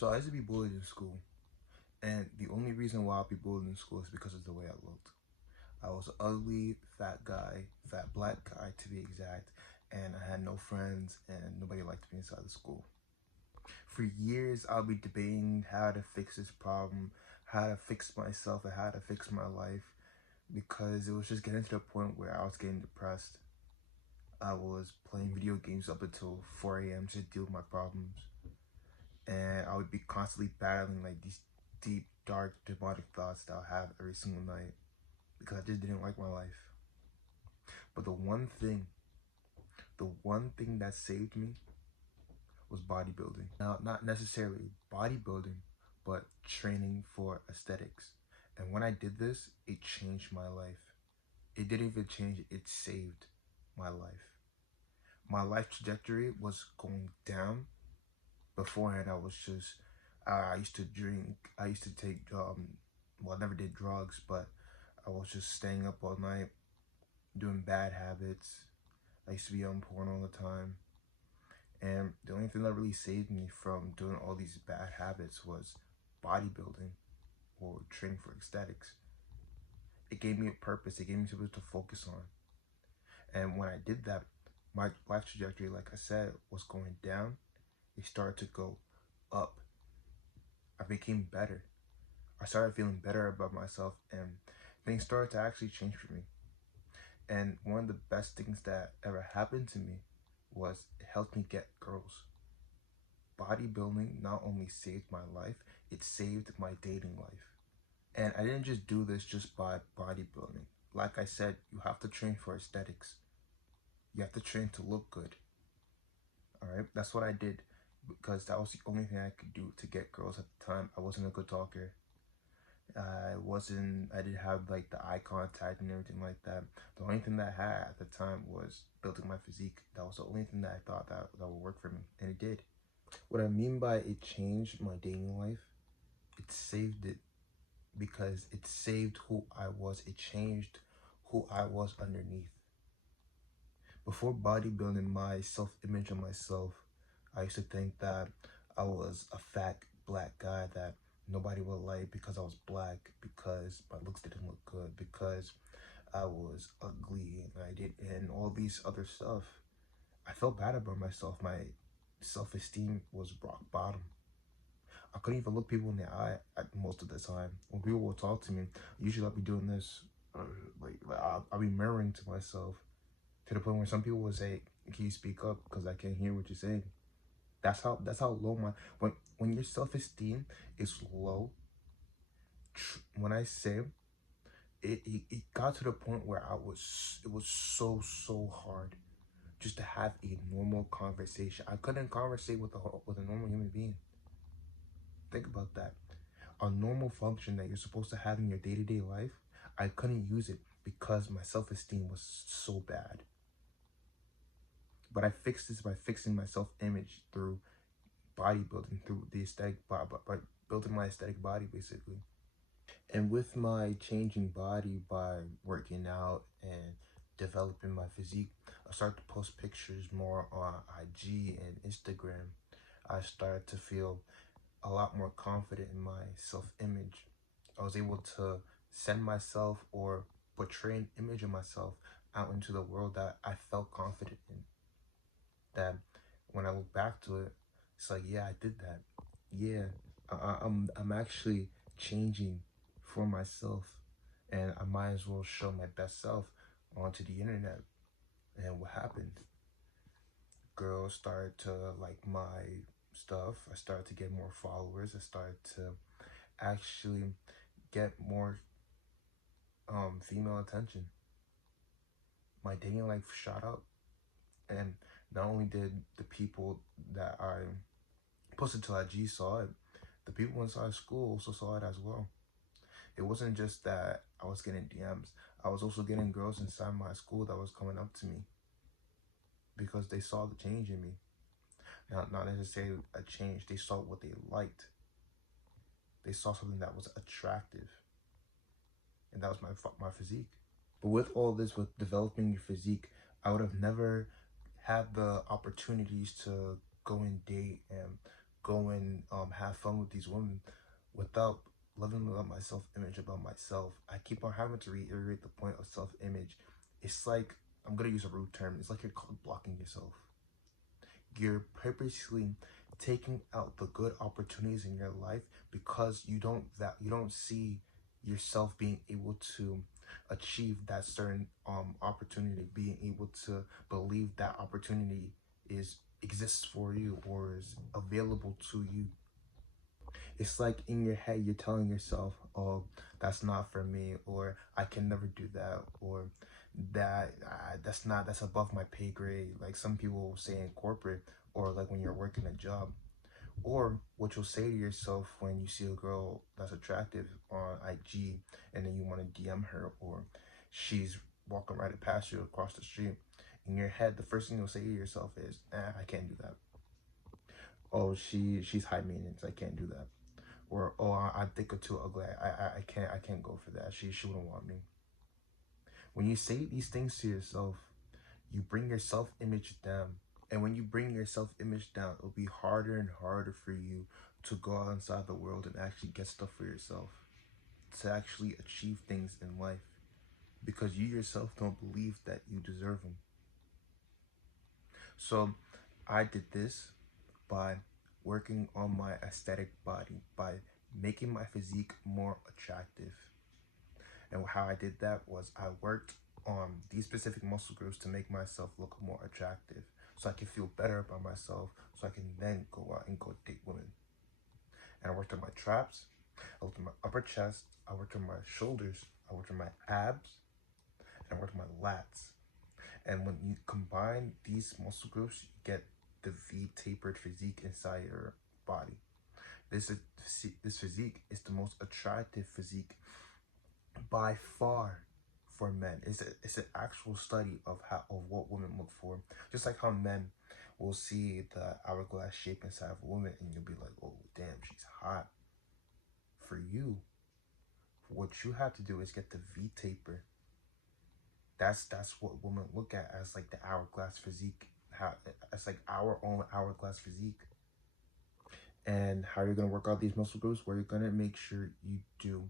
So I used to be bullied in school, and the only reason why I'll be bullied in school is because of the way I looked. I was an ugly, fat guy, fat black guy to be exact, and I had no friends and nobody liked me inside the school. For years, I'll be debating how to fix this problem, how to fix myself, and how to fix my life because it was just getting to the point where I was getting depressed. I was playing video games up until 4 a.m. to deal with my problems, and I would be constantly battling like these deep, dark, demonic thoughts that I'll have every single night because I just didn't like my life. But the one thing that saved me was bodybuilding. Now, not necessarily bodybuilding, but training for aesthetics. And when I did this, it changed my life. It didn't even change it, it saved my life. My life trajectory was going down. Beforehand, I used to drink, I used to take, well, I never did drugs, but I was just staying up all night, doing bad habits. I used to be on porn all the time. And the only thing that really saved me from doing all these bad habits was bodybuilding or training for aesthetics. It gave me a purpose, it gave me something to focus on. And when I did that, my life trajectory, like I said, was going down. It started to go up. I became better. I started feeling better about myself, and things started to actually change for me. And one of the best things that ever happened to me was it helped me get girls. Bodybuilding not only saved my life, it saved my dating life. And I didn't just do this just by bodybuilding. Like I said, you have to train for aesthetics. You have to train to look good. All right, that's what I did because that was the only thing I could do to get girls at the time. I wasn't a good talker. I didn't have like the eye contact and everything like that. The only thing that I had at the time was building my physique. That was the only thing that I thought that would work for me, and it did. What I mean by it changed my dating life, it saved it because it saved who I was. It changed who I was underneath. Before bodybuilding, my self-image of myself, I used to think that I was a fat black guy that nobody would like because I was black, because my looks didn't look good, because I was ugly and all these other stuff. I felt bad about myself. My self-esteem was rock bottom. I couldn't even look people in the eye at most of the time. When people would talk to me, usually I'll be doing this, I'll be mirroring to myself to the point where some people would say, "Can you speak up? Because I can't hear what you're saying." That's how low when your self-esteem is low. When I say it got to the point where it was so hard just to have a normal conversation. I couldn't conversate with a normal human being. Think about that. A normal function that you're supposed to have in your day-to-day life, I couldn't use it because my self-esteem was so bad. But I fixed this by fixing my self-image through bodybuilding, through the aesthetic body, by building my aesthetic body, basically. And with my changing body by working out and developing my physique, I started to post pictures more on IG and Instagram. I started to feel a lot more confident in my self-image. I was able to send myself or portray an image of myself out into the world that I felt confident in. That when I look back to it, it's like, yeah, I did that. Yeah, I'm actually changing for myself, and I might as well show my best self onto the internet. And what happened? Girls started to like my stuff. I started to get more followers. I started to actually get more female attention. My dating life shot up, and not only did the people that I posted to IG saw it, the people inside school also saw it as well. It wasn't just that I was getting DMs. I was also getting girls inside my school that was coming up to me because they saw the change in me. Not necessarily a change. They saw what they liked. They saw something that was attractive, and that was my physique. But with all this, with developing your physique, I would have never had the opportunities to go and date and go and have fun with these women without loving up my self-image about myself. I keep on having to reiterate the point of self-image. It's like, I'm gonna use a rude term, it's like you're cock blocking yourself. You're purposely taking out the good opportunities in your life because you don't see yourself being able to achieve that certain opportunity, being able to believe that opportunity is exists for you or is available to you. It's like in your head you're telling yourself, oh, that's not for me, or I can never do that, or that's above my pay grade, like some people say in corporate, or like when you're working a job. Or what you'll say to yourself when you see a girl that's attractive on IG and then you want to DM her, or she's walking right past you across the street. In your head, the first thing you'll say to yourself is, I can't do that. Oh, she's high maintenance, I can't do that. Or, oh, I think her too ugly, I can't go for that, she wouldn't want me. When you say these things to yourself, you bring your self-image down. And when you bring your self-image down, it'll be harder and harder for you to go out inside the world and actually get stuff for yourself, to actually achieve things in life, because you yourself don't believe that you deserve them. So I did this by working on my aesthetic body, by making my physique more attractive. And how I did that was I worked on these specific muscle groups to make myself look more attractive, so I can feel better about myself, so I can then go out and go date women. And I worked on my traps, I worked on my upper chest, I worked on my shoulders, I worked on my abs, and I worked on my lats. And when you combine these muscle groups, you get the V-tapered physique inside your body. This physique is the most attractive physique by far for men. It's an actual study of what women look for. Just like how men will see the hourglass shape inside of a woman and you'll be like, oh damn, she's hot. For you, what you have to do is get the V taper. That's what women look at as like the hourglass physique. How it's like our own hourglass physique. And how you're going to work out these muscle groups, where you're going to make sure you do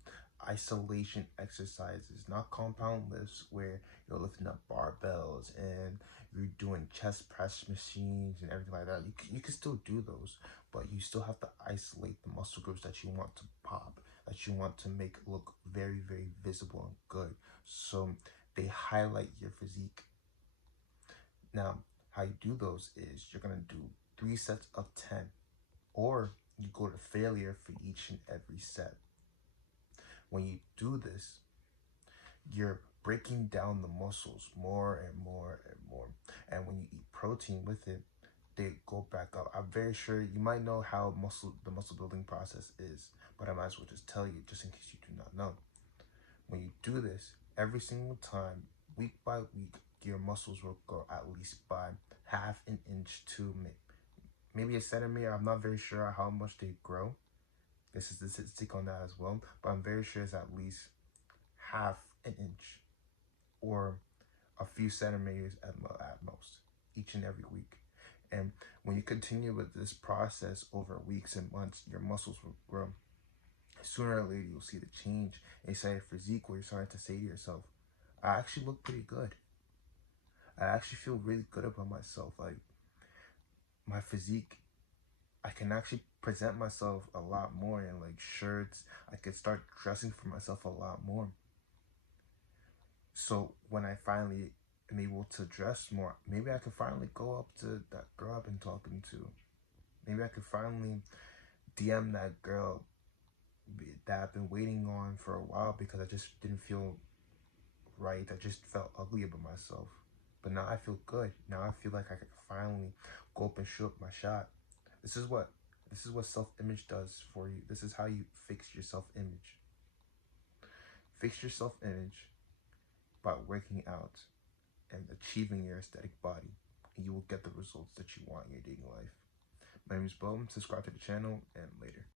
isolation exercises, not compound lifts where you're lifting up barbells and you're doing chest press machines and everything like that. You can still do those, but you still have to isolate the muscle groups that you want to pop, that you want to make look very, very visible and good, so they highlight your physique. Now, how you do those is you're going to do 3 sets of 10, or you go to failure for each and every set. When you do this, you're breaking down the muscles more and more and more. And when you eat protein with it, they go back up. I'm very sure you might know how the muscle building process is, but I might as well just tell you, just in case you do not know. When you do this, every single time, week by week, your muscles will grow at least by half an inch to maybe a centimeter. I'm not very sure how much they grow. This is the statistic on that as well, but I'm very sure it's at least half an inch or a few centimeters at most each and every week. And when you continue with this process over weeks and months, your muscles will grow. Sooner or later, you'll see the change inside your physique, where you're starting to say to yourself, I actually look pretty good. I actually feel really good about myself. Like, my physique, I can actually present myself a lot more in like shirts. I could start dressing for myself a lot more. So when I finally am able to dress more, maybe I can finally go up to that girl I've been talking to. Maybe I could finally DM that girl that I've been waiting on for a while, because I just didn't feel right. I just felt ugly about myself. But now I feel good. Now I feel like I can finally go up and shoot up my shot. This is what self-image does for you. This is how you fix your self-image. Fix your self-image by working out and achieving your aesthetic body, and you will get the results that you want in your dating life. My name is Bo. Subscribe to the channel, and later.